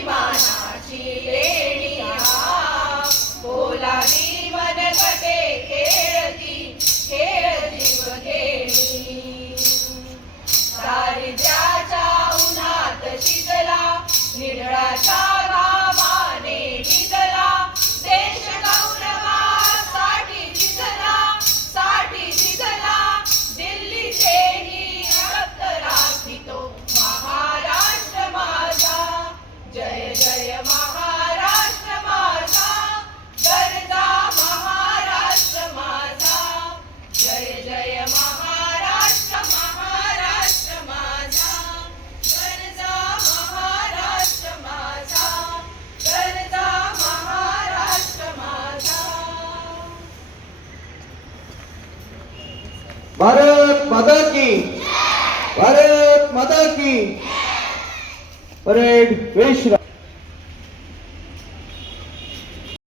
स्वाभिमानाची लेणी बोलावी मनगटे खेळती जीवघेणी दारिद्र्याच्या उन्हात शिजला निढळाच्या घामाने भिजला देश गौरवासाठी झिजला दिल्लीचेही रक्त राखितो महाराष्ट्र माझा जय जय महाराष्ट्र माझा गरजा महाराष्ट्र माझा जय जय महाराष्ट्र माझा गरजा महाराष्ट्र माझा गरजा महाराष्ट्र माझा भारत माता की भारत माता की परेड विश्राम